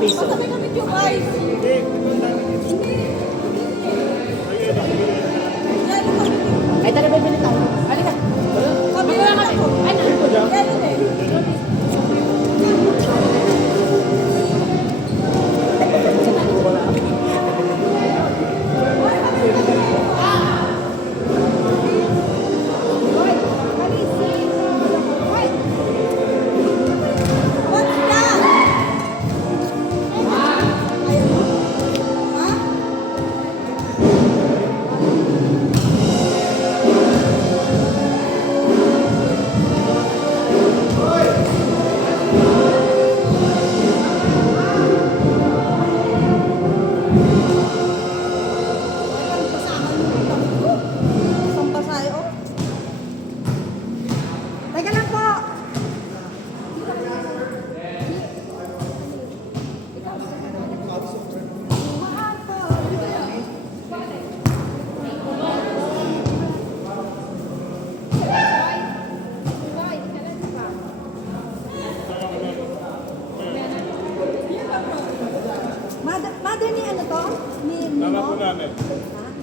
piso. Patapay kami yung guys. Ay, tara ba pinit tayo? Halika. Kami lang ako. Ano? Ganun eh. Teka lang po. Mother ni ano to? Ni Nana Nino? po namin.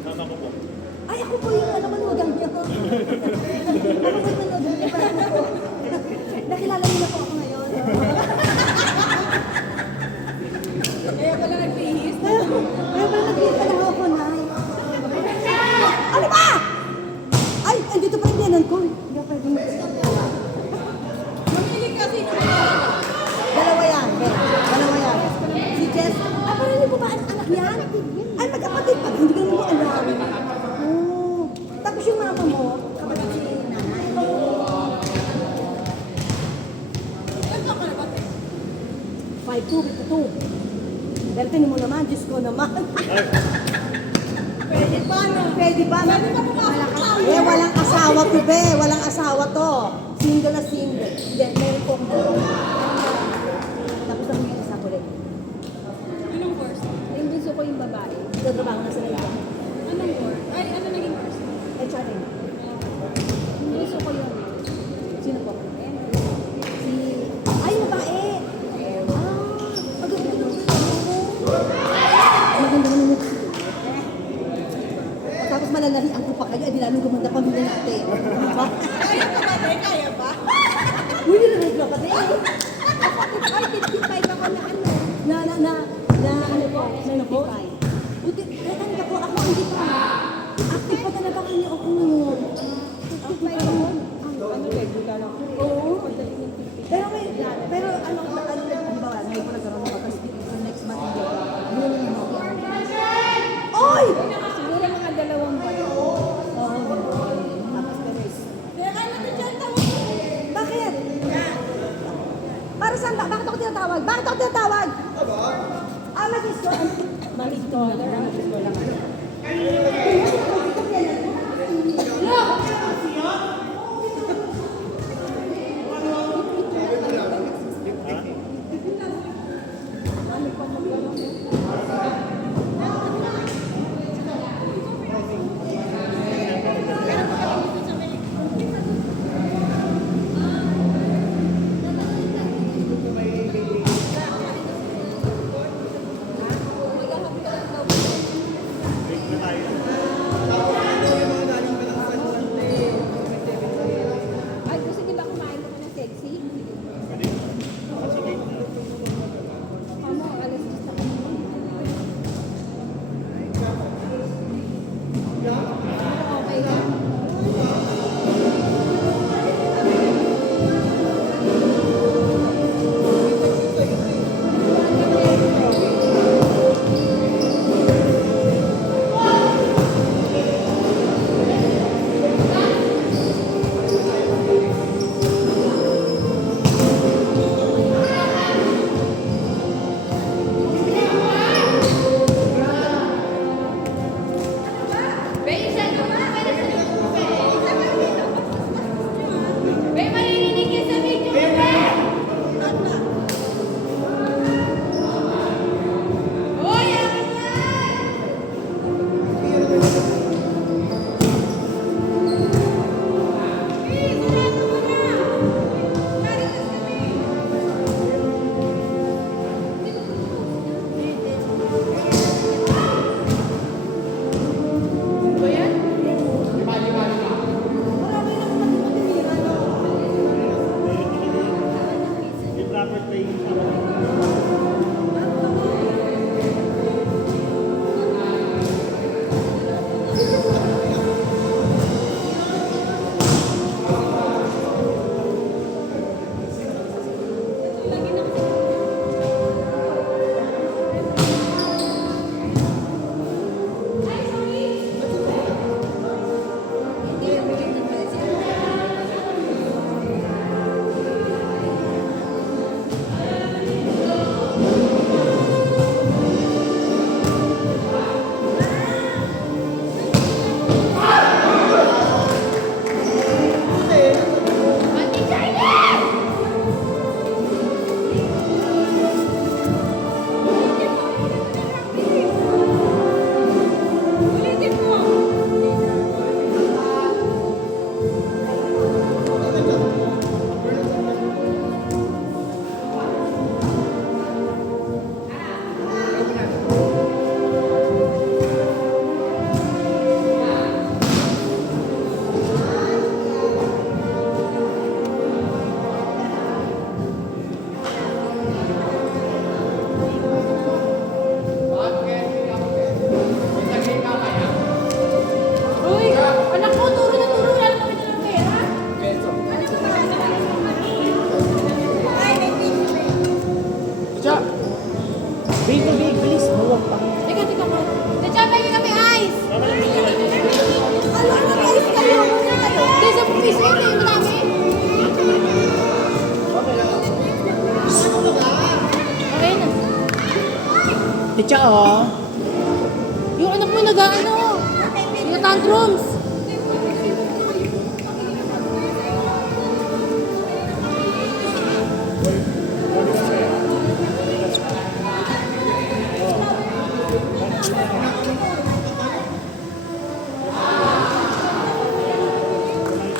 Nana ko po. Ay, ako po yung ano manugang niyo. Ako po yung manugang niyo. Nakilala niyo na po ako ngayon. Kaya pala nagtihis. Kaya pala nagtihis na ako na. Ano ba? Ay, andito pa rin yanan ko. Hindi ako pwede Mamili kasi dalawa yan. Dalawa yan. Si Jess. Ah, parang hindi po ba anak yan? Ay, magkapatid pa. Hindi ka naman alam. Oh. Tapos yung mama mo, kapatid si nanay. Ilan ka na ba? 5'2", ito 2. Dahil tinin mo naman, Diyos ko naman. Pwede ba, no? Pwede ba? Pwede ba pumasok? Eh, walang asawa ko, be. Walang asawa to. Single na single. Then, meron po akong dalawa. Tapos ako yung isa ko rin. Anong course? Yung bunso ko yung babae. Nagtrabaho na sa Naiya. Anong course? Ay, ano naging course? HRM. Yung bunso ko yun. Sino po? Si... Ay, babae! Maganda naman yung tapos malalarian ko pa kayo, di lalong gumanda pamilya natin. Diba? Kaya pa ba? Kaya ba? Uy, nilalagot na pati. Ay, 55 ako na ano. Ano po? Ano po? Buti, natanggap po ako, hindi pa. Active pa talaga kayo ako. Active ako. Ano, regular ako. Oo. Pero ano ba, ngayon ko nagkaroon ng pagkas next month hindi ako. Oy! Siguro mga 2 buwan. Tapos guys. Kaya kaya natin dyan tawag. Bakit? Para saan ba? Bakit ako tinatawag? Bakit ako tinatawag? Ah, mag-store. Mag-scholar. Mag-scholar lang. Break na tayo. Ticha, oh. Yung anak mo nag-ano? Yung tantrums.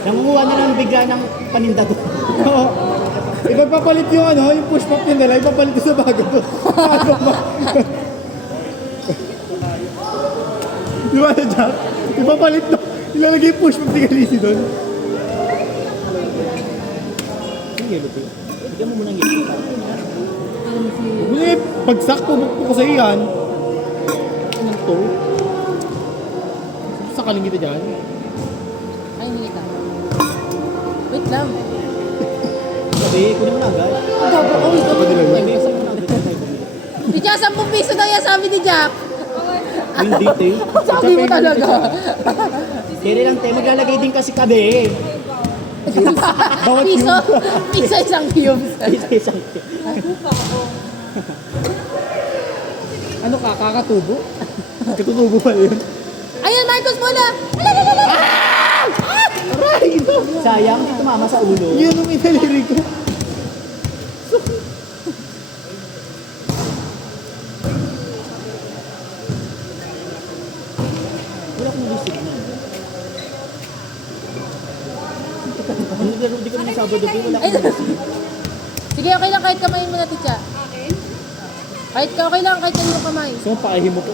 Nangunguha na lang bigla ng paninda doon. Oo. Ipagpapalit yung ano, yung push pop din nila, ipapalit sa bago to. Bago pa. Di ba na, Jack? Ipapalit to. Ilalagay yung push pop ni Kalisi doon. Yung yellow tape. Bigyan mo muna ng yellow tape. Hindi, bagsak po ko sa iyan. Anong to? Sakaling kita dyan. Ay, hindi ka. Wait lang. Sabi, kunin mo na agad. Oh, ito. Ay, may isang mo na agad. Di Jack, 10 piso daw yan, sabi ni Jack. Hindi, tape. Sabi mo talaga. Kaya lang tayo, maglalagay din kasi kabe. Bawat Piso? Piso isang cube. Isang Ano ka, kakatubo? Katutubo pa yun. Ayan, Marcos muna. Aray! Sayang, hindi tumama sa ulo. Yun ang inaliri ko. Wala akong lisig na. Hindi ko naman Sabado din, wala Ay, akong lisig. sige, okay lang kahit kamayin mo na, Ticha. Kahit okay lang, kahit kanino kamay. So, pakahin mo po.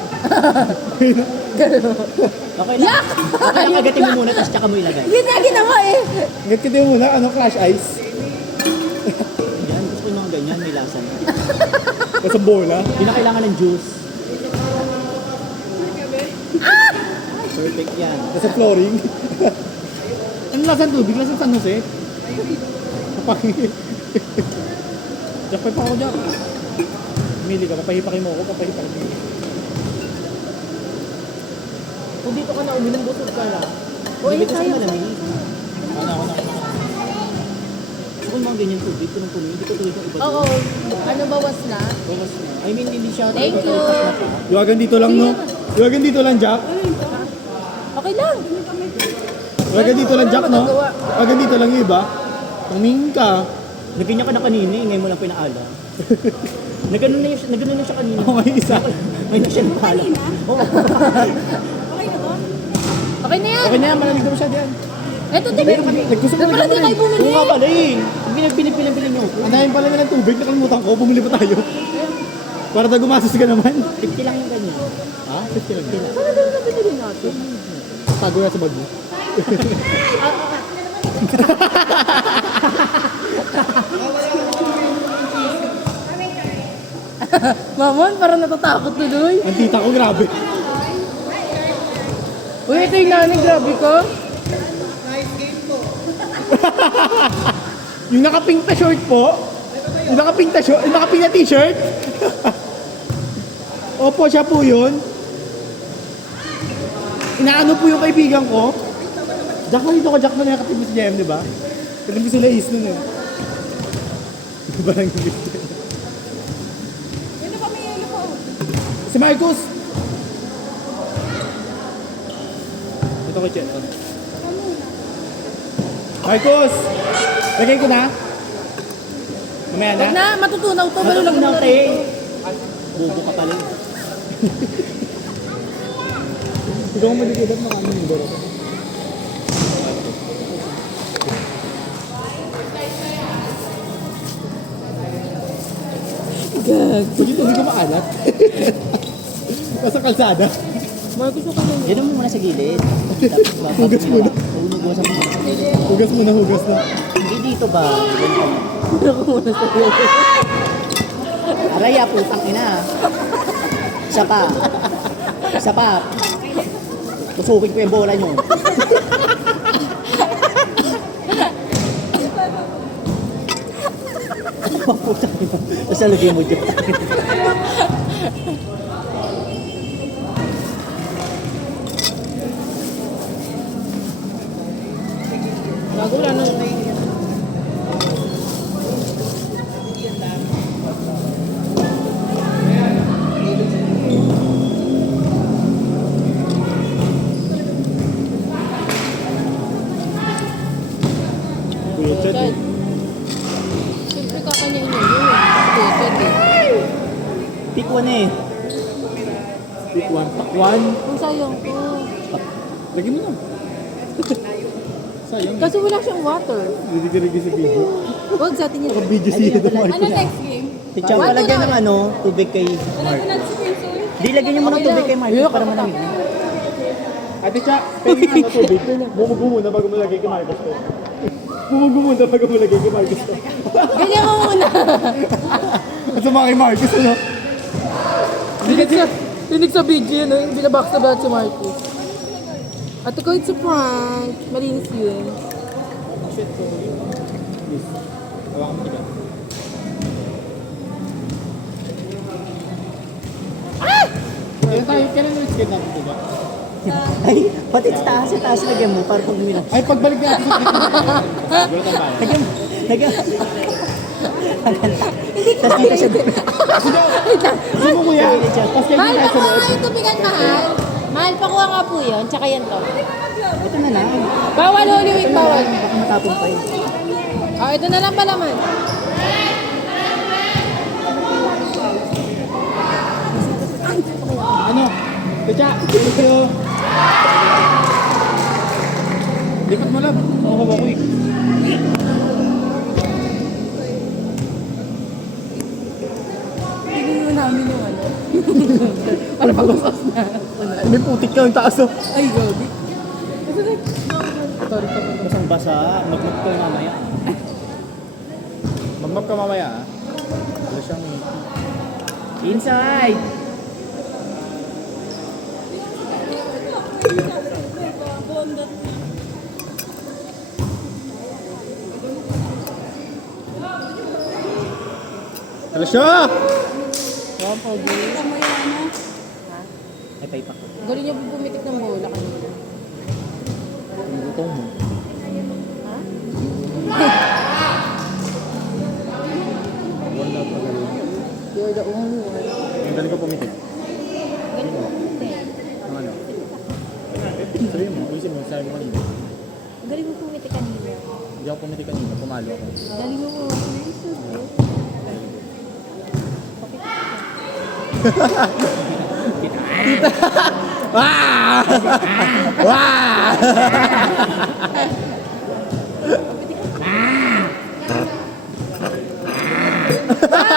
Okay lang. Yak! Okay lang, agatin mo muna, tapos tsaka mo ilagay. Yun nga ginawa eh. Ngakit mo muna, ano, crash ice. Yan, gusto ko nung ganyan, may lasa na. Basta bola. Hindi na kailangan ng juice. Perfect yan. Basta flooring. Ano lasa ng tubig? Lasa ng San Jose? Kapag... Jakpay pa ako dyan. Mili ka, papahipakin mo ako, papahipakin mo. Kung dito ka na uminom, busog ka na. O, ayun Dito sa tayo. malamig. Ako. Gusto ko yung mga ganyan tubig, punong-puno. Hindi ko tuloy yung iba. Oo. Ano, bawas na? Bawas na. I mean, hindi siya... Thank you. Iwagan dito lang, no? Iwagan dito lang, Jack. Okay lang. Iwagan dito lang, Jack, no? Iwagan dito lang yung iba. Tumingin ka. Nagganyan ka na kanina, ngayon mo lang pinaala. Nagganon na siya kanina. Ako may isa. Ngayon na siya nagpaala. Oo. Okay na yan. Okay na yan, malamig na siya dyan. Eto, tingin. Gusto mo Pala di kayo bumili. Oo nga pala eh. Pinagpilin niyo. Anahin pala na ng tubig, nakalimutan ko, bumili pa tayo. Para na gumastos ka naman. 50 lang yung ganyan. Ha? 50 lang. Ano ba na pinili natin? Tago na sa bag mo. Mamon, parang natatakot tuloy. Ang tita ko, grabe. Uy, ito yung nanay, grabe ko. Yung nakapink na short po. Yung nakapink na short, yung nakapink na t-shirt. Opo, siya po yun. Inaano po yung kaibigan ko. Jack na dito ko, Jack na nakatip mo si JM, di ba? Kasi mo sila is nun eh. Di ba lang yung video? Si Marcos! Ito ko, Chet. Marcos! Lagay ko na. Mamaya na. Wag na, matutunaw to. Malulag Malulag na na te. rin. Bubo ka pala. Ikaw ang malikidan mo kami ng doro. Pwede tubig ko maalat. Basta kalsada. Marcos, ko kanina. Yan mo muna sa gilid. Hugas muna. Hugas mo muna sa gilid. Hugas muna, hugas na. Hindi dito ba? Ako muna sa iyo. Araya, putang ina. Isa pa. Isa pa. Tusukin ko yung bola nyo. Putang ina. Tapos alagay mo dyan. Bago wala nang niya yun. Pwede. Pick 1 eh. Pick 1, takwan. Kung sayang ko. Lagyan mo na. Sayang. Kasi wala siyang water. Hindi ka rin sa video. Huwag sa atin yan. Video siya ito. Ano next game? Teacher, palagyan ng ano, tubig kay Mark. Di, lagyan niyo muna ng tubig kay Mark para malamig. Ate Cha, pwede nga na tubig. Bumugo muna bago mo lagay kay Marcos to. Bumugo muna bago mo lagay kay Marcos to. Ganyan mo muna. At sa mga kay Marcos, ano? Tinig sa video yun, yung binabox na si Marcus. Ate ko, it's a prank. Malinis yun. Hawakan mo tiga. Kailan na-skate natin tiga? Ay, pati sa taas lagyan mo para pag uminom. Ay, pagbalik natin sa Gulat ang bayan. Lagyan. Tapos dito siya. Gusto mo kuya? Tapos kayo Mahal, tayo sa pakuha loob. nga yung tubigan, mahal. Mahal, pakuha nga po yun. Tsaka yan to. Ito na lang. Bawal, Holy Week, bawal. Baka matapon pa yun. Oh, ito na lang pala, man. Ano? Techa, thank you. Lipat mo lang. Ako ba ko eh. Tingnan namin yung ano. Para pag-usas na. May putik ka yung taas oh. Ay, gobi. Basang-basa. Mag-move ko mamaya. Mag-map ka mamaya ah. Wala siyang Inside! Wala siya! Ay, paipak. Galing niya po pumitik ng bola kanina. Pinugutong mo. Wala pa galing. You're the only one. Ang galing ko pumitik. Ang ano? Sabihin mo, ayusin mo, sabi mo kanina. Galing mo pumitik kanina. Hindi ako pumitik kanina, pumalo ako. Galing mo. Ah! Wah!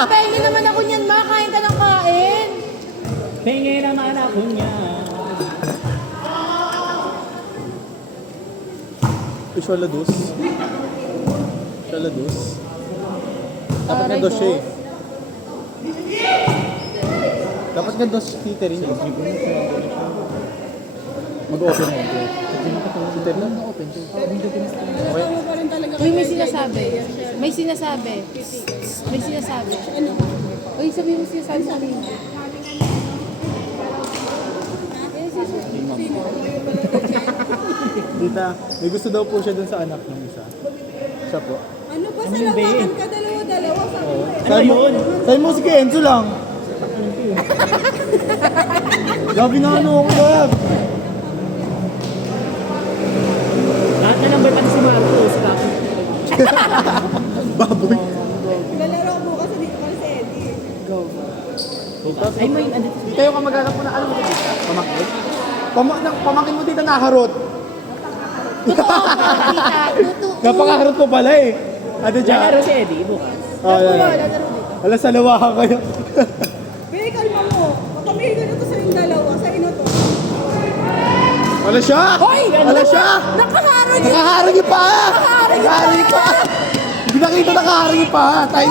Pahingi naman ako niyan, ma. Kain ka ng kain. Pengen naman ako niya. Visual dos. Visual dos. Dapat nga dos siya eh. Dapat nga dos titer rin. Mag-open na yun. Titer lang mag-open. Okay. Uy, may sinasabi. May sinasabi. May sinasabi. Uy, sabihin mo sinasabi sa amin. Tita, may gusto daw po siya dun sa anak ng isa. Siya po. Ano ba sa lawakan ka? Dalawa-dalawa sa Ano yun? Sabi mo si Kenzo lang. Gabi na ano ako Gab. Lahat na number pati si Marcos. Baboy. Lalaro bukas sa dito kasi Eddie. Ay, may ano. Di kayo kamag-anak mo na ano mo dito? Pamakin? Pamakin mo dito nakaharot. Napakaharot mo pala eh. Ate Lalaro Jack. si Eddie bukas. Oh, Wala sa lawakan kayo. Pero kalma mo. Kapamili ko na to sa yung dalawa. Sa ino to. Wala siya! Wala siya! Nakaharang Nakaharang yung paa! Nakaharang yung paa! Hindi nakita nakaharang yung paa! Tayo